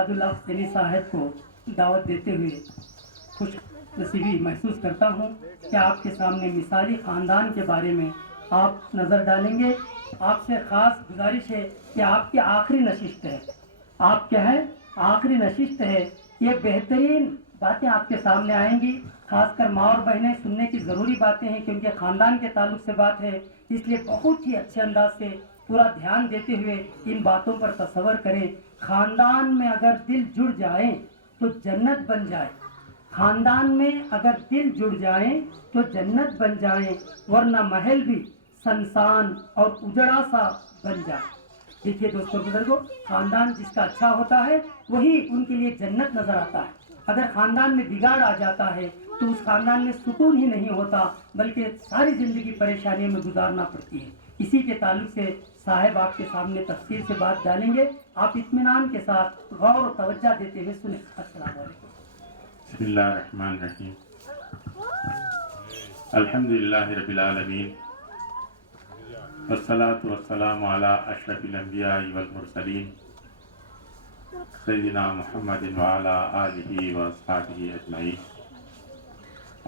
امداد اللہ حسینی صاحب کو دعوت دیتے ہوئے خوش نصیبی محسوس کرتا ہوں کہ آپ کے سامنے مثالی خاندان کے بارے میں آپ نظر ڈالیں گے۔ آپ سے خاص گزارش ہے کہ آپ کی آخری نشست ہے، آپ کیا ہے آخری نشست ہے، یہ بہترین باتیں آپ کے سامنے آئیں گی، خاص کر ماں اور بہنیں سننے کی ضروری باتیں ہیں کہ ان کے خاندان کے تعلق سے بات ہے، اس لیے بہت ہی اچھے انداز سے پورا دھیان دیتے ہوئے ان باتوں پر تصور کریں۔ خاندان میں اگر دل جڑ جائیں تو جنت بن جائے، خاندان میں اگر دل جڑ جائیں تو جنت بن جائیں، ورنہ محل بھی سنسان اور اجڑا سا بن جائے۔ دیکھیے دوستوں بزرگوں، خاندان جس کا اچھا ہوتا ہے وہی ان کے لیے جنت نظر آتا ہے۔ اگر خاندان میں بگاڑ آ جاتا ہے تو اس خاندان میں سکون ہی نہیں ہوتا، بلکہ ساری زندگی پریشانیوں میں گزارنا پڑتی ہے۔ اسی کے تعلق سے صاحب آپ کے سامنے تفصیل سے بات ڈالیں گے، آپ اطمینان کے ساتھ غور و توجہ دیتے ہوئے سنیں۔ السلام علیکم۔ بسم اللہ الرحمن الرحیم۔ الحمدللہ رب العالمین، والصلاة والسلام علی اشرف الانبیاء والمرسلین، سیدنا محمد وعلی آلہ واصحابہ اجمعین،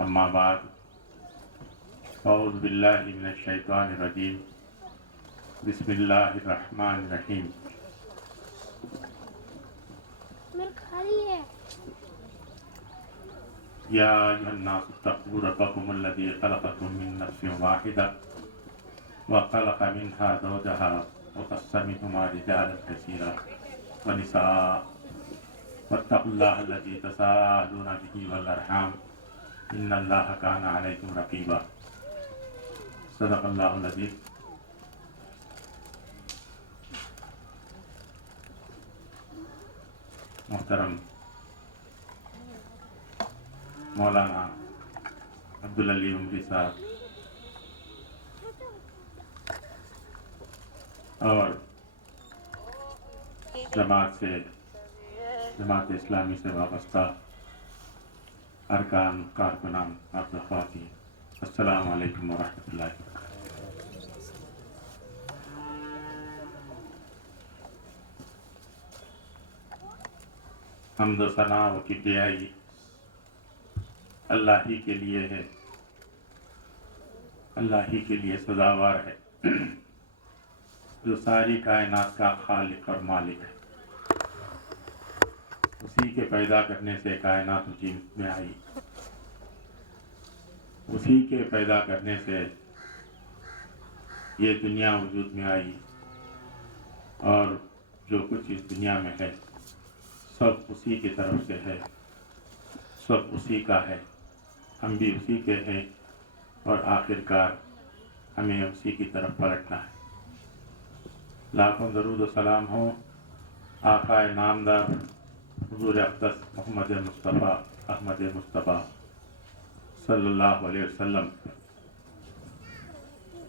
اما بعد، اعوذ باللہ من الشیطان الرجیم، بسم اللہ الرحمن الرحیم۔ یا ایھا الناس اتقوا ربکم الذی خلقکم من نفس واحدہ وخلق منها زوجها وبث منهما رجالا كثيرا ونساء واتقوا الله الذي تساءلون به والارحام ان الله كان عليكم رقيبا۔ صدق اللہ العظیم۔ محترم مولانا عبدالعلی عمری صاحب اور جماعت اسلامی سے وابستہ ارکان کارکنان اور خواتین، السلام علیکم ورحمۃ اللہ وبرکاتہ۔ حمد و ثنا و کبریائی اللہ ہی کے لیے ہے، اللہ ہی کے لیے سزاوار ہے، جو ساری کائنات کا خالق اور مالک ہے۔ اسی کے پیدا کرنے سے کائنات وجود میں آئی، اسی کے پیدا کرنے سے یہ دنیا وجود میں آئی، اور جو کچھ اس دنیا میں ہے سب اسی کی طرف سے ہے، سب اسی کا ہے، ہم بھی اسی کے ہیں، اور آخر کار ہمیں اسی کی طرف پلٹنا ہے۔ لاکھوں درود و سلام ہوں آقا نامدار حضور اقدس محمد مصطفیٰ احمد مصطفیٰ صلی اللہ علیہ وسلم،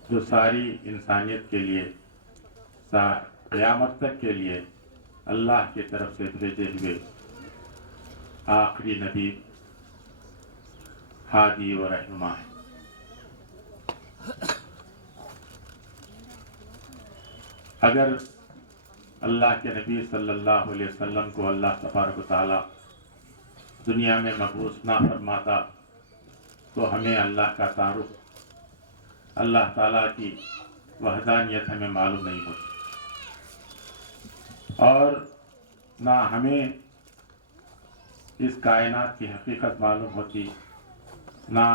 جو ساری انسانیت کے لیے قیامت تک کے لیے اللہ کی طرف سے بھیجے ہوئے آخری نبی، ہادی و رہنما ہے۔ اگر اللہ کے نبی صلی اللہ علیہ وسلم کو اللہ تبارک و تعالی دنیا میں مبعوث نہ فرماتا تو ہمیں اللہ کا تعارف، اللہ تعالیٰ کی وحدانیت ہمیں معلوم نہیں ہوتی، اور نہ ہمیں اس کائنات کی حقیقت معلوم ہوتی، نہ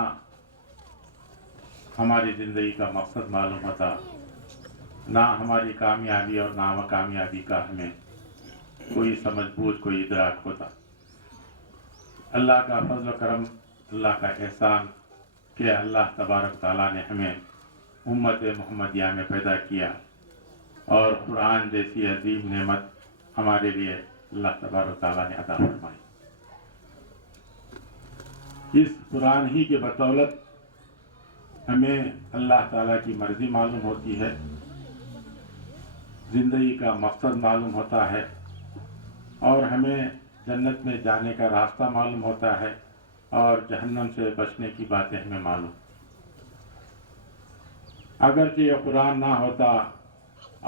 ہماری زندگی کا مقصد معلوم ہوتا، نہ ہماری کامیابی اور ناکامیابی کا ہمیں کوئی سمجھ بوجھ، کوئی ادراک ہوتا۔ اللہ کا فضل و کرم، اللہ کا احسان کہ اللہ تبارک تعالیٰ نے ہمیں امت محمدیہ میں پیدا کیا، اور قرآن جیسی عظیم نعمت ہمارے لیے اللہ تبارک تعالیٰ نے عطا فرمائی۔ اس قرآن ہی کے بدولت ہمیں اللہ تعالیٰ کی مرضی معلوم ہوتی ہے، زندگی کا مقصد معلوم ہوتا ہے، اور ہمیں جنت میں جانے کا راستہ معلوم ہوتا ہے، اور جہنم سے بچنے کی باتیں ہمیں معلوم۔ اگرچہ یہ قرآن نہ ہوتا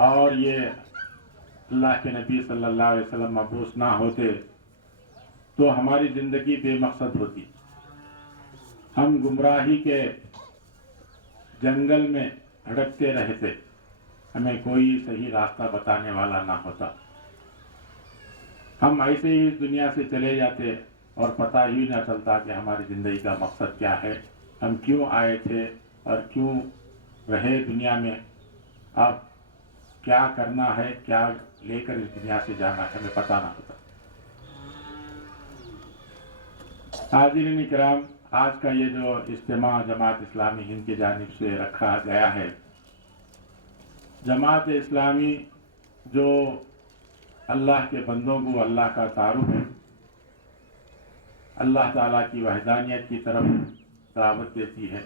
اور یہ اللہ کے نبی صلی اللہ علیہ وسلم مبعوث نہ ہوتے تو ہماری زندگی بے مقصد ہوتی، ہم گمراہی کے جنگل میں بھٹکتے رہتے، ہمیں کوئی صحیح راستہ بتانے والا نہ ہوتا، ہم ایسے ہی اس دنیا سے چلے جاتے اور پتہ ہی نہ چلتا کہ ہماری زندگی کا مقصد کیا ہے، ہم کیوں آئے تھے اور کیوں رہے دنیا میں، اب کیا کرنا ہے، کیا لے کر اس دنیا سے جانا ہے، ہمیں پتہ نہ ہوتا۔ حاضرین کرام، آج کا یہ جو اجتماع جماعت اسلامی ہند کی جانب سے رکھا گیا ہے، جماعت اسلامی جو اللہ کے بندوں کو اللہ کا تعارف ہے، اللہ تعالیٰ کی وحدانیت کی طرف دعوت دیتی ہے،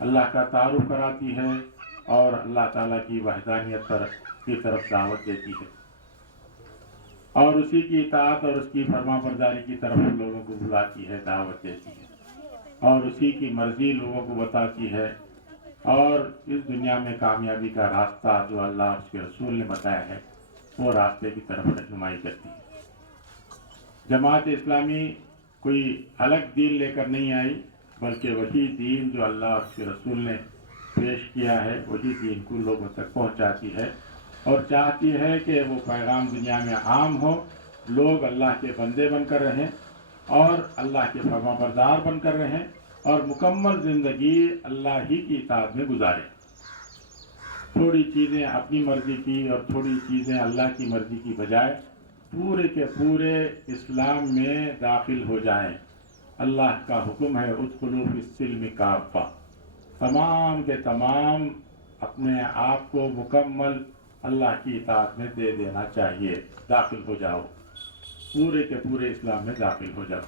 اللہ کا تعارف کراتی ہے اور اللہ تعالیٰ کی وحدانیت کی طرف دعوت دیتی ہے، اور اسی کی اطاعت اور اس کی فرما برداری کی طرف لوگوں کو بلاتی ہے، دعوت دیتی ہے، اور اسی کی مرضی لوگوں کو بتاتی ہے، اور اس دنیا میں کامیابی کا راستہ جو اللہ اس کے رسول نے بتایا ہے وہ راستے کی طرف رہنمائی کرتی ہے۔ جماعت اسلامی کوئی الگ دین لے کر نہیں آئی، بلکہ وہی دین جو اللہ اور اس کے رسول نے پیش کیا ہے وہی دین کو لوگوں تک پہنچاتی ہے، اور چاہتی ہے کہ وہ پیغام دنیا میں عام ہو، لوگ اللہ کے بندے بن کر رہیں اور اللہ کے فرما بردار بن کر رہیں اور مکمل زندگی اللہ ہی کی اطاعت میں گزاریں، تھوڑی چیزیں اپنی مرضی کی اور تھوڑی چیزیں اللہ کی مرضی کی بجائے پورے کے پورے اسلام میں داخل ہو جائیں۔ اللہ کا حکم ہے ادخلوا فی السلم کافہ، تمام کے تمام اپنے آپ کو مکمل اللہ کی اطاعت میں دے دینا چاہیے، داخل ہو جاؤ، پورے کے پورے اسلام میں داخل ہو جاؤ۔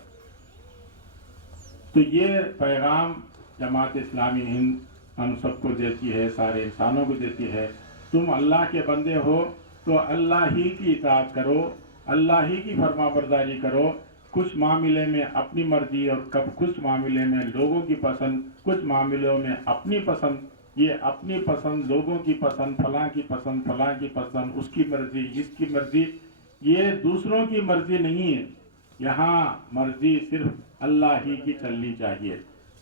تو یہ پیغام جماعت اسلامی ہند ہم سب کو دیتی ہے، سارے انسانوں کو دیتی ہے، تم اللہ کے بندے ہو تو اللہ ہی کی اطاعت کرو، اللہ ہی کی فرما برداری کرو، کچھ معاملے میں اپنی مرضی اور کچھ معاملے میں لوگوں کی پسند، کچھ معاملوں میں اپنی پسند، یہ اپنی پسند، لوگوں کی پسند، فلاں کی پسند، فلاں کی پسند، اس کی مرضی، اس کی مرضی، یہ دوسروں کی مرضی نہیں ہے، یہاں مرضی صرف اللہ ہی کی چلنی چاہیے۔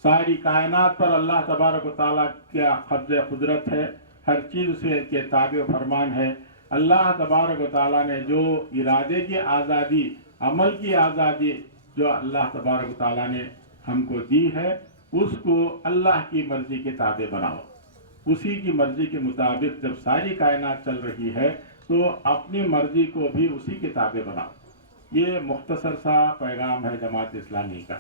ساری کائنات پر اللہ تبارک و تعالیٰ کا قبض قدرت ہے، ہر چیز اسے کے تابع و فرمان ہے۔ اللہ تبارک و تعالیٰ نے جو ارادے کی آزادی، عمل کی آزادی جو اللہ تبارک و تعالیٰ نے ہم کو دی ہے، اس کو اللہ کی مرضی کے تابع بناؤ، اسی کی مرضی کے مطابق جب ساری کائنات چل رہی ہے تو اپنی مرضی کو بھی اسی کے تابع بناؤ۔ یہ مختصر سا پیغام ہے جماعت اسلامی کا،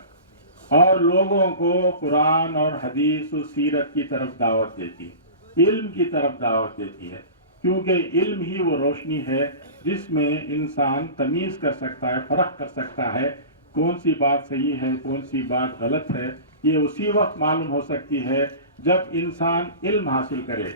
اور لوگوں کو قرآن اور حدیث و سیرت کی طرف دعوت دیتی ہے، علم کی طرف دعوت دیتی ہے، کیونکہ علم ہی وہ روشنی ہے جس میں انسان تمیز کر سکتا ہے، فرق کر سکتا ہے، کون سی بات صحیح ہے، کون سی بات غلط ہے، یہ اسی وقت معلوم ہو سکتی ہے جب انسان علم حاصل کرے۔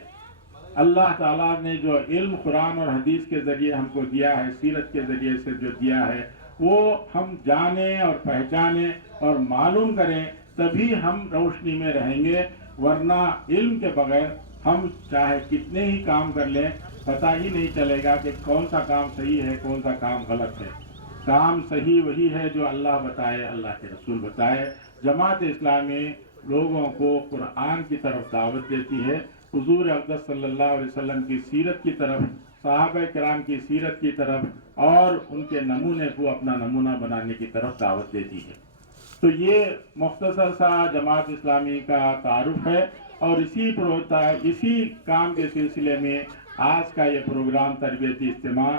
اللہ تعالیٰ نے جو علم قرآن اور حدیث کے ذریعے ہم کو دیا ہے، سیرت کے ذریعے سے جو دیا ہے، وہ ہم جانیں اور پہچانیں اور معلوم کریں، تبھی ہم روشنی میں رہیں گے، ورنہ علم کے بغیر ہم چاہے کتنے ہی کام کر لیں، پتہ ہی نہیں چلے گا کہ کون سا کام صحیح ہے، کون سا کام غلط ہے۔ کام صحیح وہی ہے جو اللہ بتائے، اللہ کے رسول بتائے۔ جماعت اسلامی لوگوں کو قرآن کی طرف دعوت دیتی ہے، حضور اقدس صلی اللہ علیہ وسلم کی سیرت کی طرف، صحابہ کرام کی سیرت کی طرف، اور ان کے نمونے کو اپنا نمونہ بنانے کی طرف دعوت دیتی ہے۔ تو یہ مختصر سا جماعت اسلامی کا تعارف ہے، اور اسی کام کے سلسلے میں آج کا یہ پروگرام تربیتی اجتماع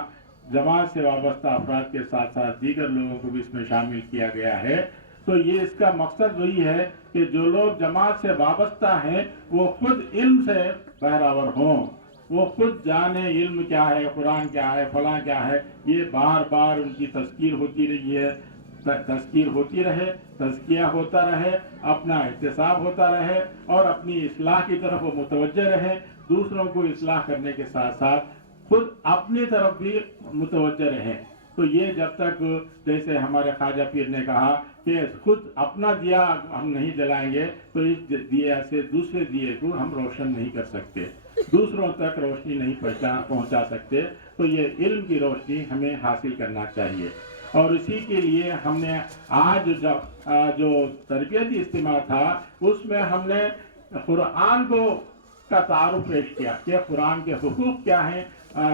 جماعت سے وابستہ افراد کے ساتھ ساتھ دیگر لوگوں کو بھی اس میں شامل کیا گیا ہے۔ تو یہ اس کا مقصد وہی ہے کہ جو لوگ جماعت سے وابستہ ہیں وہ خود علم سے بہرور ہوں، وہ خود جانیں علم کیا ہے، قرآن کیا ہے، فلاں کیا ہے، یہ بار بار ان کی تذکیر ہوتی رہی ہے، تذکیر ہوتی رہے، تزکیہ ہوتا رہے، اپنا احتساب ہوتا رہے، اور اپنی اصلاح کی طرف وہ متوجہ رہے، دوسروں کو اصلاح کرنے کے ساتھ ساتھ خود اپنی طرف بھی متوجہ رہے۔ تو یہ جب تک، جیسے ہمارے خواجہ پیر نے کہا کہ خود اپنا دیا ہم نہیں جلائیں گے تو اس دیا سے دوسرے دیے کو ہم روشن نہیں کر سکتے، دوسروں تک روشنی نہیں پہنچا سکتے. تو یہ علم کی روشنی ہمیں حاصل کرنا چاہیے. اور اسی کے لیے ہم نے آج جو تربیتی اجتماع تھا اس میں ہم نے قرآن کا تعارف پیش کیا کہ قرآن کے حقوق کیا ہیں.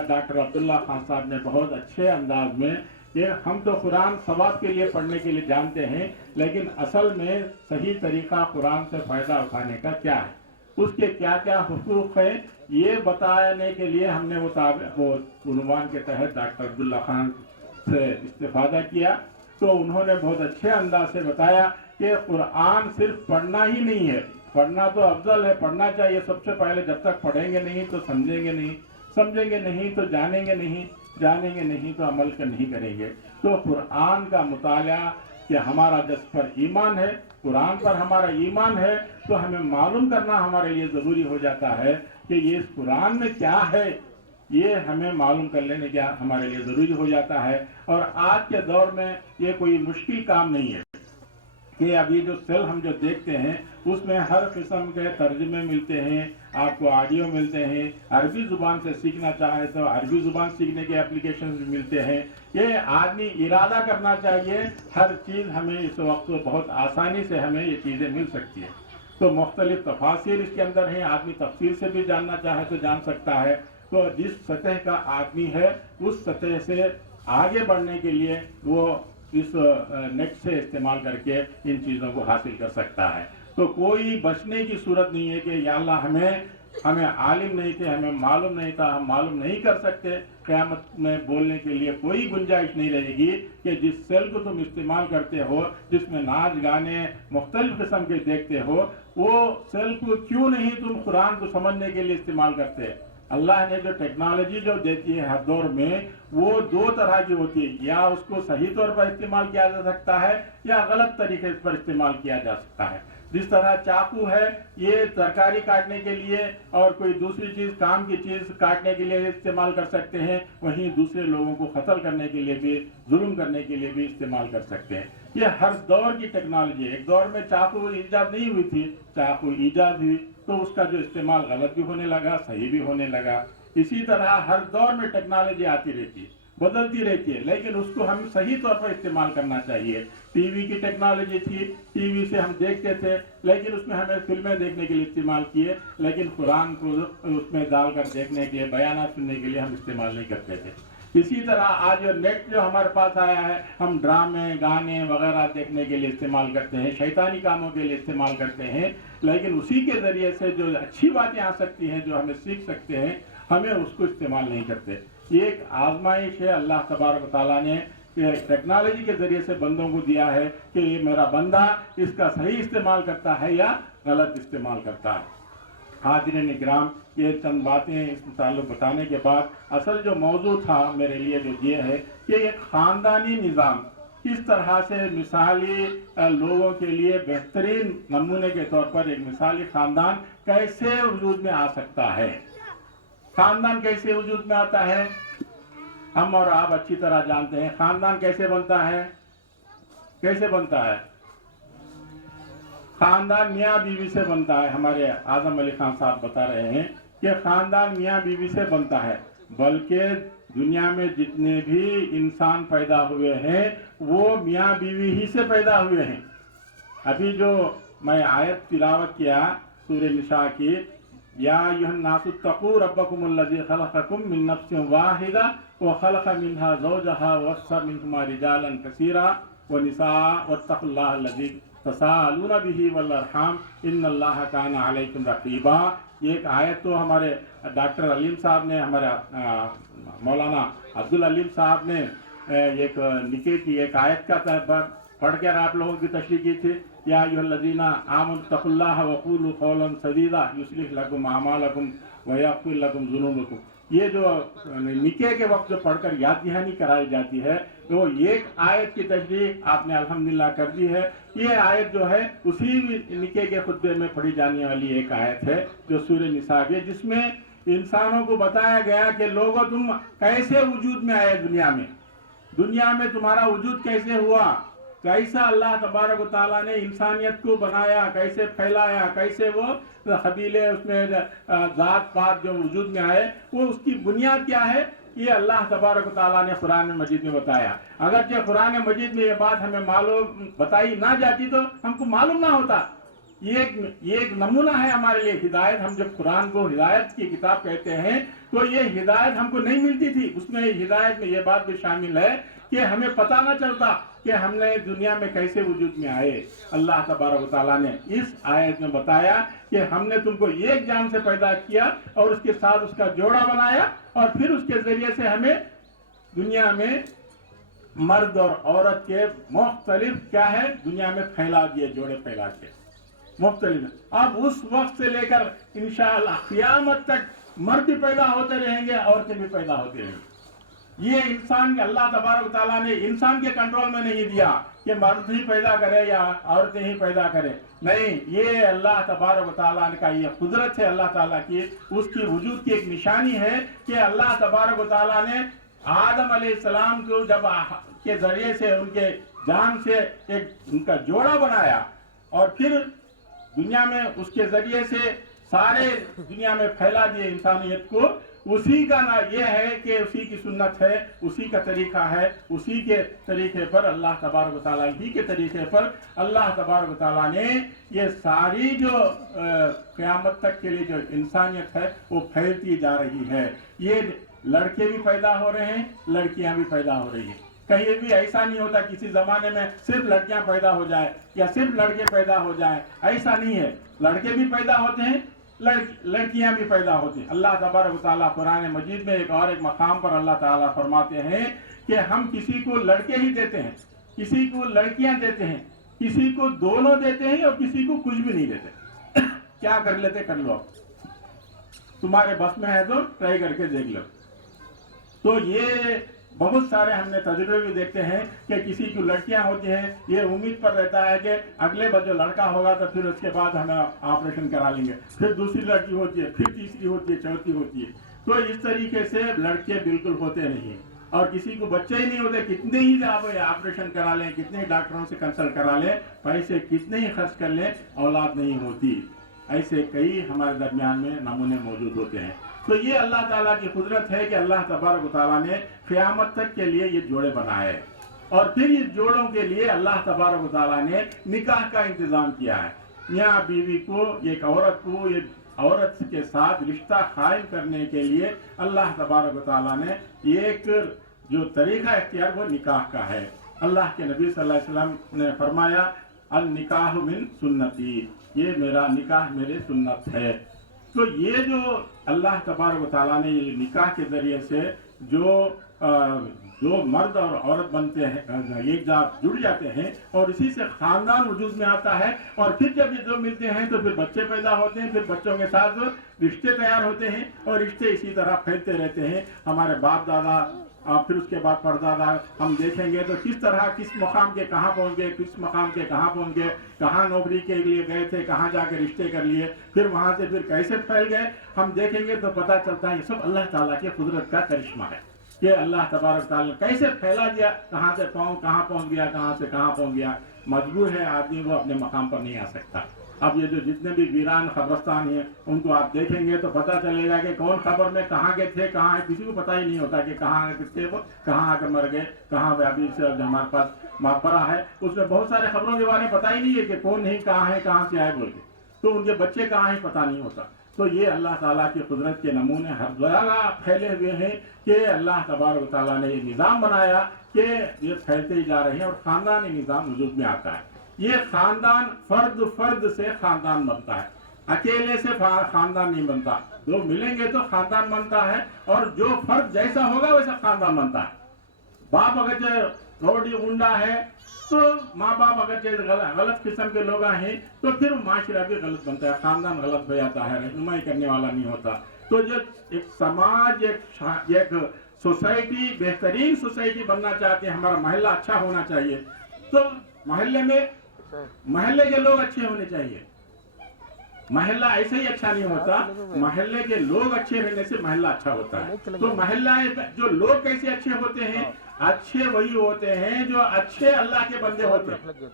ڈاکٹر عبداللہ خان صاحب نے بہت اچھے انداز میں کہ ہم تو قرآن ثواب کے لیے پڑھنے کے لیے جانتے ہیں، لیکن اصل میں صحیح طریقہ قرآن سے فائدہ اٹھانے کا کیا ہے، اس کے کیا کیا حقوق ہیں، یہ بتانے کے لیے ہم نے وہ عنوان کے تحت ڈاکٹر عبداللہ خان سے استفادہ کیا. تو انہوں نے بہت اچھے انداز سے بتایا کہ قرآن صرف پڑھنا ہی نہیں ہے، پڑھنا تو افضل ہے، پڑھنا چاہیے سب سے پہلے. جب تک پڑھیں گے نہیں تو سمجھیں گے نہیں، سمجھیں گے نہیں تو جانیں گے نہیں، جانیں گے نہیں تو عمل نہیں کریں گے. تو قرآن کا مطالعہ کہ ہمارا جس پر ایمان ہے، قرآن پر ہمارا ایمان ہے، تو ہمیں معلوم کرنا ہمارے لیے ضروری ہو جاتا ہے کہ یہ اس قرآن میں کیا ہے، یہ ہمیں معلوم کر لینے کا ہمارے لیے ضروری ہو جاتا ہے. اور آج کے دور میں یہ کوئی مشکل کام نہیں ہے کہ ابھی جو سیل ہم جو دیکھتے ہیں اس میں ہر قسم کے ترجمے ملتے ہیں، آپ کو آڈیو ملتے ہیں. عربی زبان سے سیکھنا چاہے تو عربی زبان سیکھنے کے اپلیکیشن بھی ملتے ہیں. یہ آدمی ارادہ کرنا چاہیے، ہر چیز ہمیں اس وقت بہت آسانی سے ہمیں یہ چیزیں مل سکتی ہیں. تو مختلف تفاسیر اس کے اندر ہیں، آدمی تفسیر سے بھی جاننا چاہے تو جان سکتا ہے. تو جس سطح کا آدمی ہے اس سطح سے آگے بڑھنے کے لیے وہ اس نیٹ سے استعمال کر کے ان چیزوں کو حاصل کر سکتا ہے. تو کوئی بچنے کی صورت نہیں ہے کہ یا اللہ ہمیں عالم نہیں تھے، ہمیں معلوم نہیں تھا، ہم معلوم نہیں کر سکتے. قیامت میں بولنے کے لیے کوئی گنجائش نہیں رہے گی کہ جس سیل کو تم استعمال کرتے ہو، جس میں ناچ گانے مختلف قسم کے دیکھتے ہو، وہ سیل کو کیوں نہیں تم قرآن کو سمجھنے کے لیے استعمال کرتے. اللہ نے جو ٹیکنالوجی جو دیتی ہے ہر دور میں وہ دو طرح کی ہوتی ہے، یا اس کو صحیح طور پر استعمال کیا جا سکتا ہے یا غلط طریقے پر استعمال کیا جا سکتا ہے. جس طرح چاقو ہے یہ ترکاری کاٹنے کے لیے اور کوئی دوسری چیز کام کی چیز کاٹنے کے لیے استعمال کر سکتے ہیں، وہیں دوسرے لوگوں کو قتل کرنے کے لیے بھی، ظلم کرنے کے لیے بھی استعمال کر سکتے ہیں. یہ ہر دور کی ٹیکنالوجی ہے. ایک دور میں چاقو ایجاد نہیں ہوئی تھی، چاقو ایجاد ہوئی تو اس کا جو استعمال غلط بھی ہونے لگا، صحیح بھی ہونے لگا. اسی طرح ہر دور میں ٹیکنالوجی آتی رہتی ہے، بدلتی رہتی ہے، لیکن اس کو ہم صحیح طور پر استعمال کرنا چاہیے. ٹی وی کی ٹیکنالوجی تھی، ٹی وی سے ہم دیکھتے تھے، لیکن اس میں ہمیں فلمیں دیکھنے کے لیے استعمال کیے، لیکن قرآن کو اس میں ڈال کر دیکھنے کے لیے، بیانات سننے کے لیے ہم استعمال نہیں کرتے تھے. اسی طرح آج جو نیٹ جو ہمارے پاس آیا ہے، ہم ڈرامے گانے وغیرہ دیکھنے کے لیے استعمال کرتے ہیں، شیطانی کاموں کے لیے استعمال کرتے ہیں، لیکن اسی کے ذریعے سے جو اچھی باتیں آ سکتی ہیں، جو ہمیں سیکھ سکتے ہیں، ہمیں اس کو استعمال نہیں کرتے. یہ ایک آزمائش ہے اللہ تبارک و تعالیٰ نے ٹیکنالوجی کے ذریعے سے بندوں کو دیا ہے کہ یہ میرا بندہ اس کا صحیح استعمال کرتا ہے یا غلط استعمال کرتا ہے. حاضرین اکرام، یہ چند باتیں اس متعلق بتانے کے بعد اصل جو موضوع تھا میرے لیے جو یہ ہے کہ ایک خاندانی نظام کس طرح سے مثالی لوگوں کے لیے بہترین نمونے کے طور پر ایک مثالی خاندان کیسے وجود میں آ سکتا ہے. خاندان کیسے وجود میں آتا ہے، ہم اور آپ اچھی طرح جانتے ہیں. خاندان کیسے بنتا ہے، کیسے بنتا ہے؟ خاندان میاں بیوی سے بنتا ہے. ہمارے اعظم علی خان صاحب بتا رہے ہیں کہ خاندان میاں بیوی سے بنتا ہے، بلکہ دنیا میں جتنے بھی انسان پیدا ہوئے ہیں وہ میاں بیوی ہی سے پیدا ہوئے ہیں. ابھی جو میں آیت تلاوت کیا سورہ نساء کی، یا ایھا الناس اتقوا ربکم الذی خلقکم من نفس واحدہ وخلق منها زوجها وبث منہما رجالا کثیرا ونساء واتقوا اللہ الذی تساءلون به والارحام ان اللہ کان علیکم رقیبا. یہ ایک آیت تو ہمارے ڈاکٹر علیم صاحب نے، ہمارے مولانا عبدالعلیم صاحب نے ایک نکاح کی ایک آیت کا پڑھ کر آپ لوگوں کی تشریح کی تھی. یا ایھا الذین آمنوا اتقوا اللہ وقولوا قولا سدیدا یصلح لکم اعمالکم ویغفر لکم ذنوبکم. یہ جو نکاح کے وقت جو پڑھ کر یاد دہانی کرائی جاتی ہے تو ایک آیت کی تشریح آپ نے الحمدللہ کر دی ہے. یہ آیت جو ہے اسی نکاح کے خطبے میں پڑھی جانے والی ایک آیت ہے جو سورہ نساء ہے، جس میں انسانوں کو بتایا گیا کہ لوگوں تم کیسے وجود میں آئے، دنیا میں تمہارا وجود کیسے ہوا. कैसा अल्लाह तबारक व तआला ने इंसानियत को बनाया, कैसे फैलाया, कैसे वो कबीले उसमें जात पात जो वजूद में आए, वो उसकी बुनियाद क्या है, ये अल्लाह तबारक व तआला ने कुरान मजीद में बताया। अगर जो कुरान मजीद में ये बात हमें मालूम बताई ना जाती तो हमको मालूम ना होता। ये एक नमूना है हमारे लिए हिदायत। हम जब कुरान को हिदायत की किताब कहते हैं तो ये हिदायत हमको नहीं मिलती थी। उसमें हिदायत में ये बात भी शामिल है कि हमें पता ना चलता कि हमने दुनिया में कैसे वजूद में आए। अल्लाह तबारक व तआला ने इस आयत में बताया कि हमने तुमको एक जान से पैदा किया और उसके साथ उसका जोड़ा बनाया और फिर उसके जरिए से हमें दुनिया में मर्द और औरत के मुख्तलिफ क्या है दुनिया में फैला दिए, जोड़े फैला के मुख्तलिफ। अब उस वक्त से लेकर इंशाअल्लाह क़यामत तक मर्द भी पैदा होते रहेंगे, औरतें भी पैदा होती रहेंगी। ये इंसान अल्लाह तबारक व तआला ने इंसान के कंट्रोल में नहीं दिया कि मर्द ही पैदा करे या औरतें ही पैदा करे, नहीं, ये अल्लाह तबारक व तआला का ये कुदरत है अल्लाह ताला की, उसकी वजूद की एक निशानी है कि अल्लाह तबारक व तआला ने आदम अलैहिस्सलाम को जब के जरिए से उनके जान से एक उनका जोड़ा बनाया और फिर दुनिया में उसके जरिए से सारे दुनिया में फैला दिए इंसानियत को। उसी का ना ये है कि उसी की सुन्नत है, उसी का तरीका है, उसी के तरीके पर अल्लाह तबारक व तआला ही के तरीके पर अल्लाह तबारक व तआला ने ये सारी जो क़यामत तक के लिए जो इंसानियत है वो फैलती जा रही है। ये लड़के भी पैदा हो रहे हैं, लड़कियां भी पैदा हो रही हैं। कहीं भी ऐसा नहीं होता किसी जमाने में सिर्फ लड़कियां पैदा हो जाए या सिर्फ लड़के पैदा हो जाए, ऐसा नहीं है। लड़के भी पैदा होते हैं, लड़कियां भी पैदा होती हैं। अल्लाह तबारक व तआला कुरान मजीद में एक मकाम पर अल्लाह ताला फरमाते हैं कि हम किसी को लड़के ही देते हैं, किसी को लड़कियां देते हैं, किसी को दोनों देते हैं और किसी को कुछ भी नहीं देते। क्या कर लेते कर लो, तुम्हारे बस में है तो ट्राई करके देख लो। तो ये बहुत सारे हमने तजुर्बे भी देखते हैं कि किसी की लड़कियां होती हैं, ये उम्मीद पर रहता है कि अगले बार जो लड़का होगा तो फिर उसके बाद हमें ऑपरेशन करा लेंगे, फिर दूसरी लड़की होती है, फिर तीसरी होती है, चौथी होती है। तो इस तरीके से लड़के बिल्कुल होते नहीं और किसी को बच्चे ही नहीं होते। कितने ही आप ऑपरेशन करा लें, कितने ही डॉक्टरों से कंसल्ट करा लें, पैसे कितने ही खर्च कर लें, औलाद नहीं होती। ऐसे कई हमारे दरमियान में नमूने मौजूद होते हैं। तो ये अल्लाह ताला की कुदरत है कि अल्लाह तबारक व तआला ने क़यामत तक के लिए ये जोड़े बनाए और फिर इस जोड़ों के लिए अल्लाह तबारक व तआला ने निकाह का इंतज़ाम किया है। यहाँ बीवी को, एक औरत को, ये औरत के साथ रिश्ता कायम करने के लिए अल्लाह तबारक व तआला ने एक जो तरीका इख्तियार वो निकाह का है। अल्लाह के नबी सल्लल्लाहु अलैहि वसल्लम ने फरमाया अल निकाह मिन सुन्नती, ये मेरा निकाह मेरे सुन्नत है। तो ये जो अल्लाह तबारक व तआला ने ये निकाह के जरिए से जो मर्द और औरत बनते हैं, एक साथ जुड़ जाते हैं और इसी से खानदान वजूद में आता है और फिर जब ये दो मिलते हैं तो फिर बच्चे पैदा होते हैं, फिर बच्चों के साथ रिश्ते तैयार होते हैं और रिश्ते इसी तरह फैलते रहते हैं। हमारे बाप दादा और फिर उसके बाद परदादा हम देखेंगे तो किस तरह किस मकाम के कहाँ पहुँच गए, किस मकाम के कहाँ पहुँच गए, कहाँ नौकरी के लिए गए थे, कहाँ जाके रिश्ते कर लिए, फिर वहाँ से फिर कैसे फैल गए, हम देखेंगे तो पता चलता है ये सब अल्लाह ताला की कुदरत का करिश्मा है कि अल्लाह तबारक ताला कैसे फैला दिया, कहाँ से कहाँ पहुँच गया, कहाँ से कहाँ पहुँच गया। मजबूर है आदमी वो अपने मकाम पर नहीं आ सकता। अब ये जो जितने भी वीरान कब्रस्तान हैं उनको आप देखेंगे तो पता चलेगा कि कौन खबर में कहाँ गए थे, कहाँ है, किसी को पता ही नहीं होता कि कहाँ थे वो, कहाँ आकर मर गए, कहाँ अभी से हमारे पास मापरा है उसमें बहुत सारे खबरों के बारे में पता ही नहीं है कि कौन नहीं कहाँ है, कहाँ से आए बोल के, तो उनके बच्चे कहाँ हैं पता नहीं होता। तो ये अल्लाह ताला की कुदरत के नमूने हर जगह फैले हुए हैं कि अल्लाह तबारक व तआला ने ये निज़ाम बनाया कि ये फैलते ही जा रहे हैं और ख़ानदानी निज़ाम वजूद में आता है। ये खानदान फर्द से खानदान बनता है, अकेले से खानदान नहीं बनता, दो मिलेंगे तो खानदान बनता है और जो फर्द जैसा होगा वैसा खानदान बनता है। बाप अगर थोड़ी उंडा है तो माँ बाप अगर गलत किस्म के लोग हैं तो फिर माशरा भी गलत बनता है, खानदान गलत हो जाता है, रहनुमाई करने वाला नहीं होता। तो जो एक समाज एक सोसाइटी बेहतरीन सोसाइटी बनना चाहते हैं, हमारा मोहल्ला अच्छा होना चाहिए तो मोहल्ले में मोहल्ले के लोग अच्छे होने चाहिए। मोहल्ला ऐसे ही अच्छा नहीं होता, मोहल्ले के लोग अच्छे रहने से मोहल्ला अच्छा होता है। तो मोहल्ला जो लोग कैसे अच्छे होते हैं, अच्छे वही होते हैं जो अच्छे अल्लाह के बंदे होते हैं।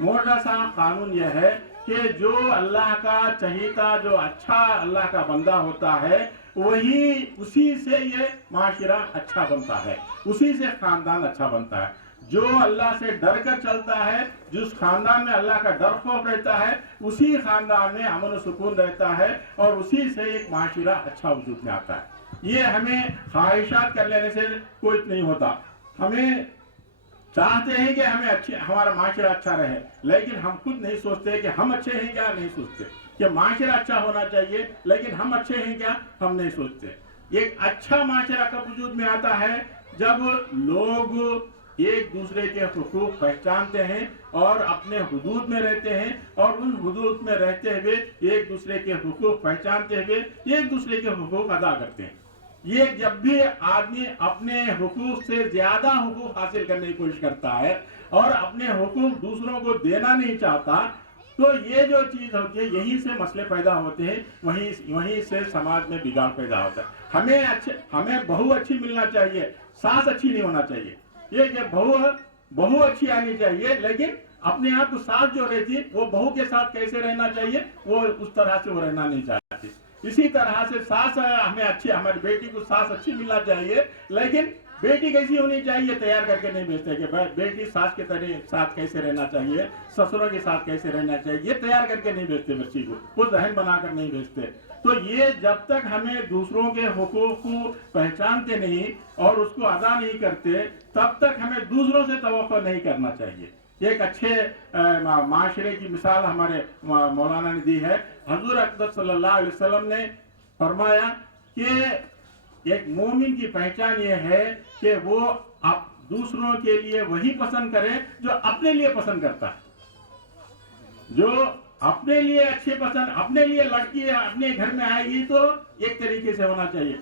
मोटा सा कानून यह है कि जो अल्लाह का चहीता, जो अच्छा अल्लाह का बंदा होता है, वही उसी से ये माशरा अच्छा बनता है, उसी से खानदान अच्छा बनता है। जो अल्लाह से डर कर चलता है, जिस खानदान में अल्लाह का डर खौफ रहता है, उसी खानदान में अमन और सुकून रहता है और उसी से एक माशरा अच्छा वजूद में आता है। ये हमें ख्वाहिशात कर लेने से कोई नहीं होता। हमें चाहते हैं कि हमें अच्छे, हमारा माशरा अच्छा रहे, लेकिन हम खुद नहीं सोचते कि हम अच्छे हैं क्या, नहीं सोचते कि माशरा अच्छा होना चाहिए, लेकिन हम अच्छे हैं क्या, हम नहीं सोचते। एक अच्छा माशरा कब वजूद में आता है? जब लोग एक दूसरे के हुकूक पहचानते हैं और अपने हुदूद में रहते हैं, और उन हुदूद में रहते हुए एक दूसरे के हुकूक पहचानते हुए एक दूसरे के हुकूक अदा करते हैं। ये जब भी आदमी अपने हुकूक से ज्यादा हुकूक हासिल करने की कोशिश करता है और अपने हुकूक दूसरों को देना नहीं चाहता, तो ये जो चीज होती है, यहीं से मसले पैदा होते हैं, वहीं से समाज में बिगाड़ पैदा होता है। हमें बहू अच्छी मिलना चाहिए, सास अच्छी नहीं होना चाहिए। ये कि बहू अच्छी आनी चाहिए, लेकिन अपने आप को सास जो रहती है वो बहू के साथ कैसे रहना चाहिए, वो उस तरह से वो रहना नहीं चाहती। इसी तरह से सास हमें अच्छी, हमारी बेटी को सास अच्छी मिलना चाहिए, लेकिन बेटी कैसी होनी चाहिए तैयार करके नहीं भेजते कि बेटी सास के तरह साथ कैसे रहना चाहिए, ससुरों के साथ कैसे रहना चाहिए, ये तैयार करके नहीं भेजते बच्ची को, वो जहन बनाकर नहीं भेजते। तो ये जब तक हमें दूसरों के हुकूक को पहचानते नहीं और उसको अदा नहीं करते, तब तक हमें दूसरों से तवक्को नहीं करना चाहिए। एक अच्छे माशरे की मिसाल हमारे मौलाना ने दी है। हजूर अक़दस सल्लल्लाहु अलैहि वसल्लम ने फरमाया कि एक मोमिन की पहचान ये है कि वो आप दूसरों के लिए वही पसंद करे जो अपने लिए पसंद करता है। जो अपने लिए अच्छे पसंद, अपने लिए लड़की अपने घर में आएगी तो एक तरीके से होना चाहिए,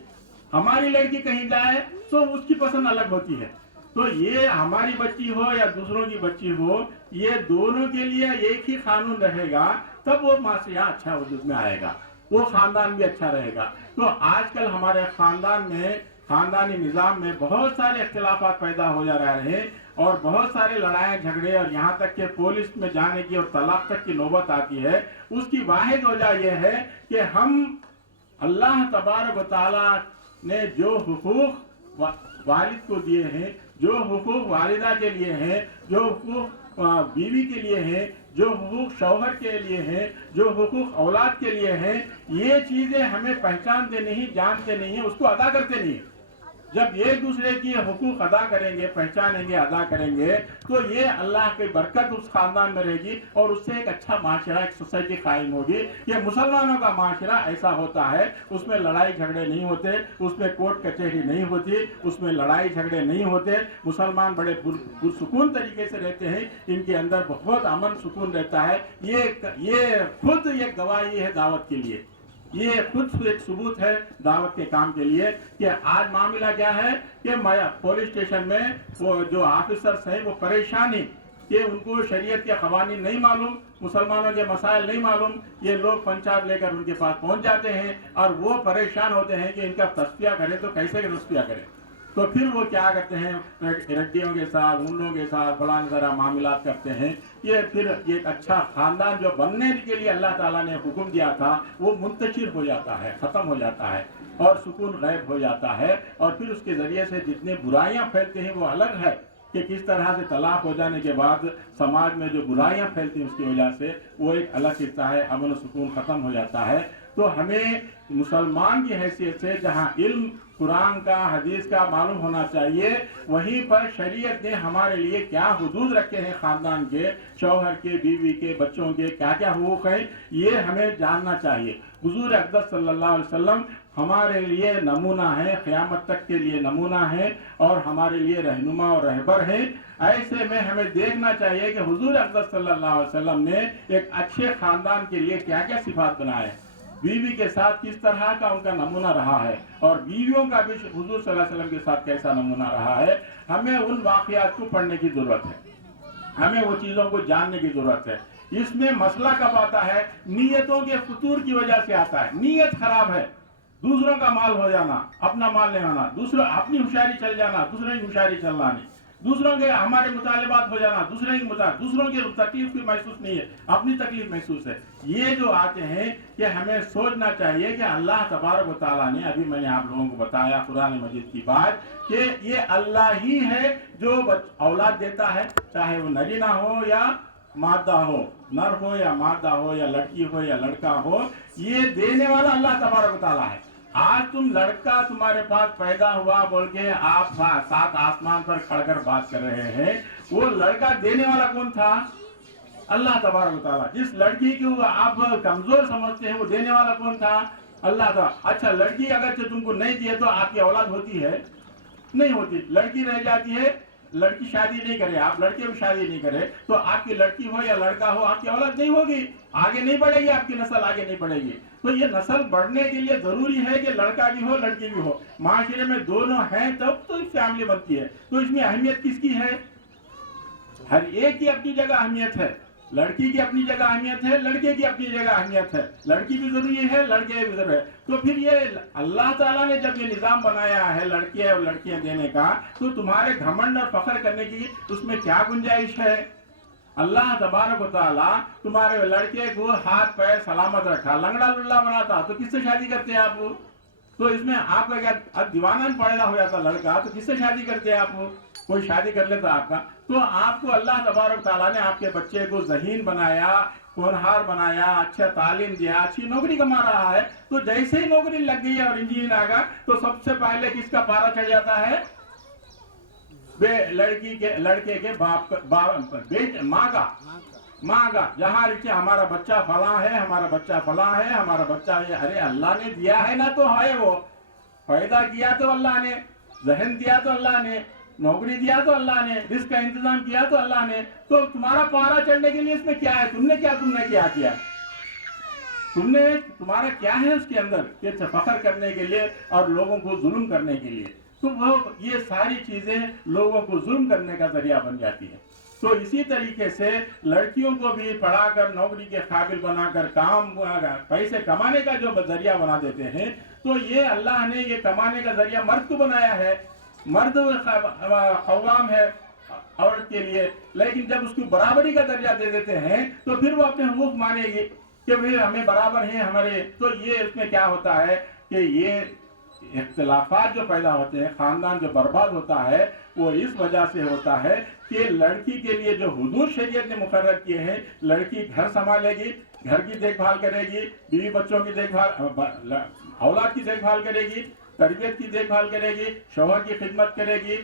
हमारी लड़की कहीं जाए तो उसकी पसंद अलग होती है। तो ये हमारी बच्ची हो या दूसरों की बच्ची हो, ये दोनों के लिए एक ही कानून रहेगा, तब वो माशरा अच्छा वजूद में आएगा, वो खानदान भी अच्छा रहेगा। तो आजकल हमारे खानदान में, खानदानी निज़ाम में बहुत सारे इख्तिलाफात पैदा हो जा रहे हैं और बहुत सारे लड़ाई झगड़े और यहाँ तक कि पुलिस में जाने की और तलाक तक की नौबत आती है। उसकी वाहिद वजह यह है कि हम अल्लाह तबारक व तआला ने जो हुकूक वालिद को दिए हैं, जो हुकूक वालिदा के लिए हैं, जो हुकूक बीवी के लिए हैं, जो हुकूक शौहर के लिए हैं, जो हुकूक औलाद के लिए हैं, ये चीजें हमें पहचानते नहीं, जानते नहीं है, उसको अदा करते नहीं। जब एक दूसरे की हुकूक अदा करेंगे, पहचानेंगे, अदा करेंगे, तो ये अल्लाह की बरकत उस खानदान में रहेगी और उससे एक अच्छा माशरा, एक सोसाइटी कायम होगी। ये मुसलमानों का माशरा ऐसा होता है, उसमें लड़ाई झगड़े नहीं होते, उसमें कोर्ट कचहरी नहीं होती, उसमें लड़ाई झगड़े नहीं होते। मुसलमान बड़े पुरसुकून तरीके से रहते हैं, इनके अंदर बहुत अमन सुकून रहता है। ये खुद एक गवाही है दावत के लिए, ये खुद एक सबूत है दावत के काम के लिए कि आज मामला क्या है कि पुलिस स्टेशन में वो जो ऑफिसर्स हैं वो परेशानी कि उनको शरीयत के कवानीन नहीं मालूम, मुसलमानों के मसाइल नहीं मालूम, ये लोग पंचायत लेकर उनके पास पहुंच जाते हैं और वो परेशान होते हैं कि इनका तस्फिया करें तो कैसे तस्फिया करें। तो फिर वो क्या करते हैं, रड्डियों के साथ, उन लोगों के साथ फलान तरह मामलात करते हैं। ये फिर एक अच्छा खानदान जो बनने के लिए अल्लाह ताला ने हुक्म दिया था वो मुंतशिर हो जाता है, ख़त्म हो जाता है और सुकून गायब हो जाता है। और फिर उसके ज़रिए से जितनी बुराइयां फैलती हैं वो अलग है कि किस तरह से तलाक हो जाने के बाद समाज में जो बुराइयां फैलती हैं उसकी वजह से वो एक अलग हिस्सा है, अमन और सुकून ख़त्म हो जाता है। तो हमें मुसलमान की हैसियत से जहाँ इल्म कुरान का, हदीस का मालूम होना चाहिए, वहीं पर शरीयत ने हमारे लिए क्या हुदूद रखे हैं, खानदान के, शौहर के, बीवी के, बच्चों के क्या क्या हुकूक हैं, ये हमें जानना चाहिए। हुजूर अक़दस सल्लल्लाहु अलैहि वसल्लम हमारे लिए नमूना है, क़यामत तक के लिए नमूना है और हमारे लिए रहनुमा और रहबर है। ऐसे में हमें देखना चाहिए कि हुजूर अक़दस सल्लल्लाहु अलैहि वसल्लम ने एक अच्छे खानदान के लिए क्या क्या सिफात बनाए, बीवी के साथ किस तरह का उनका नमूना रहा है और बीवियों का भी हुजूर सल्लल्लाहु अलैहि वसल्लम के साथ कैसा नमूना रहा है। हमें उन वाक़यात को पढ़ने की जरूरत है, हमें वो चीज़ों को जानने की जरूरत है। इसमें मसला कब आता है, नीयतों के फतूर की वजह से आता है। नीयत खराब है, दूसरों का माल हो जाना, अपना माल नहीं होना, दूसरों अपनी होशियारी चल जाना, दूसरों की होशियारी चलना नहीं, दूसरों के हमारे मुतालिबात हो जाना, दूसरों की तकलीफ की महसूस नहीं है, अपनी तकलीफ महसूस है। ये जो आते हैं कि हमें सोचना चाहिए कि अल्लाह तबारक व तआला ने, अभी मैंने आप लोगों को बताया कुरान मजीद की बात, कि ये अल्लाह ही है जो औलाद देता है, चाहे वो नरीना हो या मादा हो, नर हो या मादा हो, या लड़की हो या लड़का हो, ये देने वाला अल्लाह तबारक व तआला है। आज तुम लड़का तुम्हारे पास पैदा हुआ बोल के आप सात आसमान पर खड़कर बात कर रहे हैं, वो लड़का देने वाला कौन था? अल्लाह तबारक व तआला। जिस लड़की को आप कमजोर समझते हैं, वो देने वाला कौन था? अल्लाह था। अच्छा, लड़की अगर से तुमको नहीं दी है तो आपकी औलाद होती है? नहीं होती, लड़की रह जाती है। लड़की शादी नहीं करे, आप लड़के भी शादी नहीं करे, तो आपकी लड़की हो या लड़का हो, आपकी औलाद नहीं होगी, आगे नहीं बढ़ेगी, आपकी नस्ल आगे नहीं बढ़ेगी। तो ये नस्ल बढ़ने के लिए जरूरी है कि लड़का भी हो लड़की भी हो, माशरे में दोनों हैं तब तो फैमिली बनती है। तो इसमें अहमियत किसकी है? हर एक की अपनी जगह अहमियत है। लड़की की अपनी जगह अहमियत है, लड़के की अपनी जगह अहमियत है। लड़की भी जरूरी है, लड़के भी जरूरी है। तो फिर ये अल्लाह ताला ने जब ये निजाम बनाया है लड़के और लड़कियां देने का, तो तुम्हारे घमंड और फख्र करने की उसमें क्या गुंजाइश है? अल्लाह तबारक व तआला तुम्हारे लड़के को हाथ पैर सलामत रखा, लंगड़ा लुल्ला बनाता तो किससे शादी करते हैं आप? तो इसमें आपका क्या, अब दीवाना पैदा हो जाता लड़का तो किससे शादी करते हैं आप? कोई शादी कर लेता आपका। तो आपको अल्लाह तबारक तआला ने आपके बच्चे को ज़हीन बनाया, होनहार बनाया, अच्छा तालीम दिया, अच्छी नौकरी कमा रहा है। तो जैसे ही नौकरी लग गई और इंजीनियर आ गया, तो सबसे पहले किसका पारा चढ़ जाता है? लड़के के माँ का जहाँ लिखे हमारा बच्चा फला है, हमारा बच्चा फला है, हमारा बच्चा ये। अरे अल्लाह ने दिया है ना, तो है वो। पैदा किया तो अल्लाह ने, जहन दिया तो अल्लाह ने, नौकरी दिया तो अल्लाह ने, रिस्क का इंतजाम किया तो अल्लाह ने। तो तुम्हारा पारा चढ़ने के लिए इसमें क्या है? तुमने क्या किया? तुम्हारा क्या है उसके अंदर? ये फख्र करने के लिए और लोगों को जुल्म करने के लिए। तो वो ये सारी चीजें लोगों को जुल्म करने का जरिया बन जाती है। तो इसी तरीके से लड़कियों को भी पढ़ाकर नौकरी के काबिल बनाकर काम पैसे कमाने का जो जरिया बना देते हैं, तो ये अल्लाह ने ये कमाने का जरिया मर्द को बनाया है। मर्द ख़वाम है औरत के लिए, लेकिन जब उसको बराबरी का दर्जा दे देते हैं तो फिर वो अपने हुकूक मानेगी कि भाई हमें बराबर हैं हमारे। तो ये इसमें क्या होता है कि ये इख्तिलाफात जो पैदा होते हैं, खानदान जो बर्बाद होता है, वो इस वजह से होता है कि लड़की के लिए जो हुदूद शरीयत ने मुकर्रर किए हैं, लड़की घर संभालेगी, घर की देखभाल करेगी, बीवी बच्चों की देखभाल, औलाद की देखभाल करेगी, तरबियत की देखभाल करेगी, शौहर की खिदमत करेगी।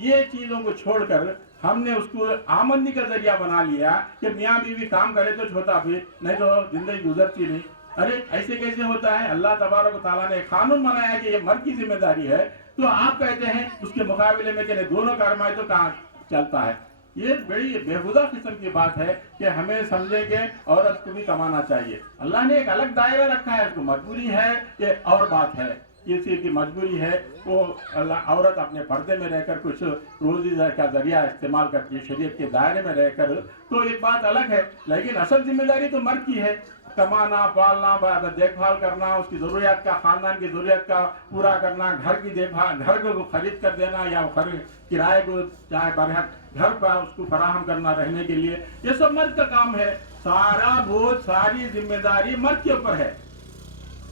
ये चीज़ों को छोड़कर हमने उसको आमदनी का जरिया बना लिया कि मियाँ बीवी काम करे तो छोटा फिर, नहीं तो जिंदगी गुजरती नहीं। अरे ऐसे कैसे होता है? अल्लाह तबारक व तआला ने कानून बनाया कि ये मर्द की जिम्मेदारी है, तो आप कहते हैं उसके मुकाबले में कि दोनों कारमाई तो कहाँ चलता है? ये बड़ी बेहुदा किस्म की बात है कि हमें समझेंगे औरत को भी कमाना चाहिए। अल्लाह ने एक अलग दायरा रखा है, उसको मजबूरी है ये और बात है, किसी की मजबूरी है वो औरत अपने पर्दे में रहकर कुछ रोजी का जरिया इस्तेमाल करती है शरीयत के दायरे में रहकर, तो एक बात अलग है। लेकिन असल जिम्मेदारी तो मर्द की है, कमाना, पालना, देखभाल करना, उसकी ज़रूरियात का, ख़ानदान की ज़रूरियात का पूरा करना, घर की देखभाल, घर को खरीद कर देना या किराए को चाहे बरहक घर पर उसको फराहम करना रहने के लिए, ये सब मर्द का काम है। सारा बोझ, सारी जिम्मेदारी मर्द के ऊपर है।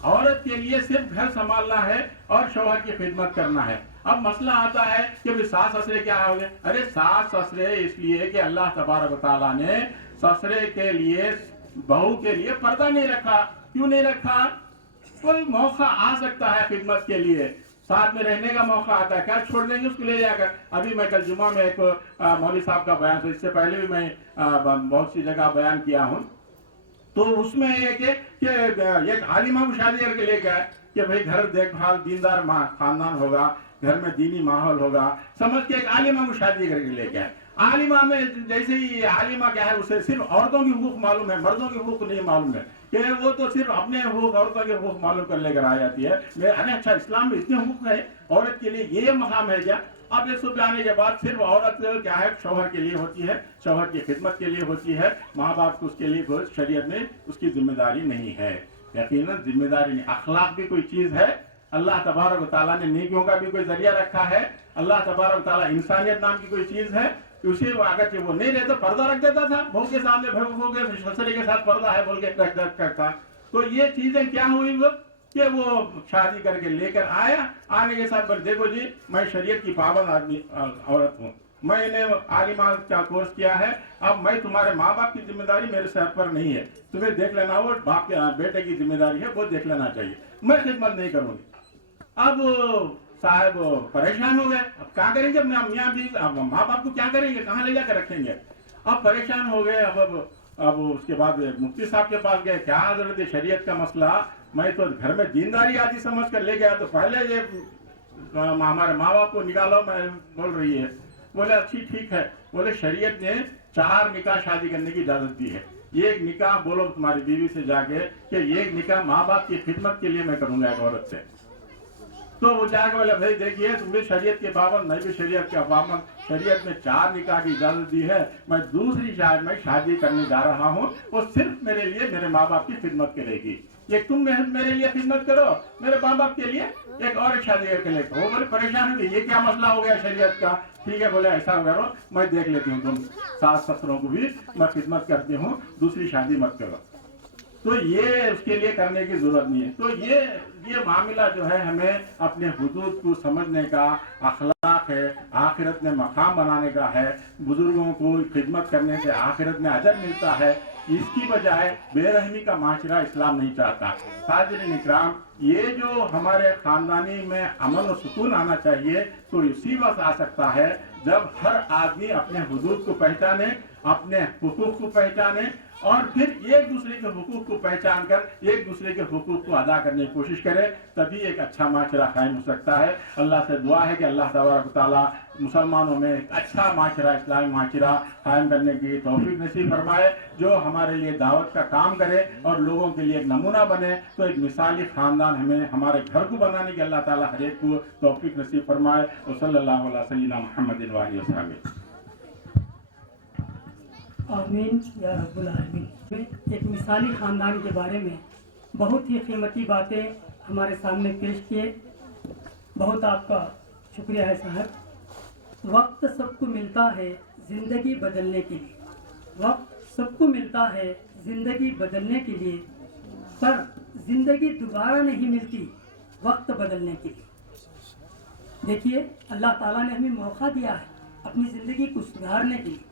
औरत के लिए सिर्फ घर संभालना है और शौहर की खिदमत करना है। अब मसला आता है कि सास ससुरे क्या हो गए? अरे सास ससुरे इसलिए कि अल्लाह तबारक व तआला ने ससुरे के लिए, बहू के लिए पर्दा नहीं रखा। क्यों नहीं रखा? कोई मौका आ सकता है खिदमत के लिए, साथ में रहने का मौका आता है, क्या छोड़ देंगे उसको ले जाकर? अभी मैं कल जुमा में एक मौलवी साहब का बयान, तो इससे पहले भी मैं बहुत सी जगह बयान किया हूँ, तो उसमें एक आलिमा को शादी करके लेके आए कि भाई घर देखभाल, दीनदार खानदान होगा, घर में दीनी माहौल होगा, समझ के एक आलिमा को शादी करके लेके आए। आलिमा में जैसे ही आलिमा क्या है, उसे सिर्फ औरतों की हुकूक मालूम है, मर्दों की हुकूक नहीं मालूम है, कि वो तो सिर्फ अपने हुकूक, औरतों के हुकूक मालूम कर लेकर आ जाती है। अरे अच्छा, इस्लाम में इतने हुकूक है, औरत के लिए ये मकाम है क्या? अब ये सब जाने के बाद सिर्फ औरत क्या है, शौहर के लिए होती है, शौहर की खिदमत के लिए होती है, माँ बाप को उसके लिए शरीयत में उसकी जिम्मेदारी नहीं है। यकीनन जिम्मेदारी नहीं। अखलाक भी कोई चीज है, अल्लाह तबारक व तआला ने नेकियों का भी कोई जरिया रखा है। अल्लाह तबारक व तआला इंसानियत नाम की कोई चीज है, उसे अगर वो नहीं रहता पर्दा रख देता था, बहू के सामने बहू के ससुर के साथ पर्दा है बोल के रख करता। तो ये चीजें क्या हुई वो कि वो शादी करके लेकर आया, आने के साथ देखो जी मैं शरीयत की पाबंद आदमी औरत हूँ, मैंने आलिमा का कोर्स किया है, अब मैं तुम्हारे माँ बाप की जिम्मेदारी मेरे सर पर नहीं है, तुम्हें देख लेना, वो बाप के बेटे की जिम्मेदारी है, वो देख लेना चाहिए, मैं खिदमत नहीं करूंगी। अब साहब परेशान हो गए, अब क्या करेंगे, मियाँ भी माँ बाप को क्या करेंगे, कहाँ ले जाकर रखेंगे। अब परेशान हो गए। अब उसके बाद मुफ्ती साहब के पास गए, क्या हजरत शरीयत का मसला, मैं तो घर में दीनदारी आदि समझ कर ले गया, तो पहले ये हमारे माँ बाप को निकालो, मैं बोल रही है। बोले अच्छी ठीक है, बोले शरीयत ने 4 निकाह शादी करने की इजाजत दी है, एक निकाह बोलो तुम्हारी बीवी से जाके कि एक निकाह माँ बाप की खिदमत के लिए मैं करूंगा एक औरत से। तो वो जाके बोले भाई देखिए तुम भी शरीयत के पाबंद, मैं भी शरीयत के पाबंद, शरीयत में 4 निकाह की इजाजत दी है, मैं दूसरी शादी करने जा रहा हूँ, वो सिर्फ मेरे लिए मेरे माँ बाप की खिदमत करेगी, ये तुम मेरे लिए खिदमत करो, मेरे माँ बाप के लिए एक और शादी करके ले। वो बोले परेशान हो गए, ये क्या मसला हो गया शरीयत का। ठीक है बोले ऐसा करो, मैं देख लेती हूँ, तुम सास ससुरों को भी मैं खिदमत करती हूँ, दूसरी शादी मत करो। तो ये उसके लिए करने की जरूरत नहीं है। तो ये मामला जो है हमें अपने हुदूद को समझने का अखलाक है, आखिरत में मकाम बनाने का है, बुजुर्गों को खिदमत करने से आखिरत में अजर मिलता है, इसकी बजाय बेरहमी का माशरा इस्लाम नहीं चाहता। हाज़िरीन इकराम, ये जो हमारे खानदानी में अमन और सुकून आना चाहिए तो इसी वक्त आ सकता है जब हर आदमी अपने हुदूद को पहचाने, अपने हुकूक को पहचाने और फिर एक दूसरे के हुकूक को पहचान कर एक दूसरे के हुकूक को अदा करने की कोशिश करे, तभी एक अच्छा माशरा कायम हो सकता है। अल्लाह से दुआ है कि अल्लाह तबारक व तआला मुसलमानों में एक अच्छा माशरा, इस्लामी माशरा कायम करने की तौफीक नसीब फरमाए, जो हमारे लिए दावत का काम करे और लोगों के लिए एक नमूना बने। तो एक मिसाली खानदान हमें हमारे घर को बनाने की अल्लाह ताला हर एक को तौफीक नसीब फरमाए। और सल्लल्लाहु अलैहि सय्यिदना मुहम्मदिन व आलिहि वसहबिह। आमीन या रब्बुल आलमीन। एक मिसाली ख़ानदान के बारे में बहुत ही कीमती बातें हमारे सामने पेश किए, बहुत आपका शुक्रिया है साहब। वक्त सबको मिलता है ज़िंदगी बदलने के लिए, वक्त सबको मिलता है ज़िंदगी बदलने के लिए, पर ज़िंदगी दोबारा नहीं मिलती वक्त बदलने के लिए। देखिए अल्लाह ताला ने हमें मौका दिया है अपनी ज़िंदगी को सुधारने के लिए,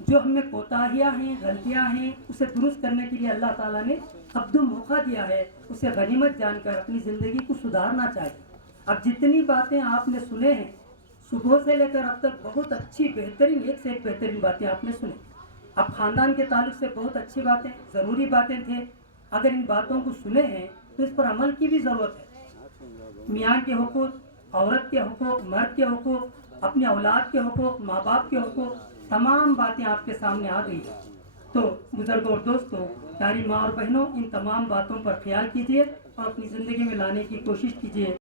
जो हमें कोताहियाँ हैं, गलतियाँ हैं, उसे दुरुस्त करने के लिए अल्लाह ताला ने अब जो मौका दिया है उसे गनीमत जानकर अपनी ज़िंदगी को सुधारना चाहिए। अब जितनी बातें आपने सुने हैं सुबह से लेकर अब तक, बहुत अच्छी बेहतरीन, एक से एक बेहतरीन बातें आपने सुनी। अब ख़ानदान के ताल्लुक से बहुत अच्छी बातें, ज़रूरी बातें थे। अगर इन बातों को सुने हैं तो इस पर अमल की भी ज़रूरत है। मियाँ के हुकूक, औरत के हुकूक, मर्द के हुकूक, अपने औलाद के हुकूक, माँ बाप के हुकूक, तमाम बातें आपके सामने आ गई। तो बुजुर्गों और दोस्तों, प्यारी माँ और बहनों, इन तमाम बातों पर ख्याल कीजिए और अपनी ज़िंदगी में लाने की कोशिश कीजिए।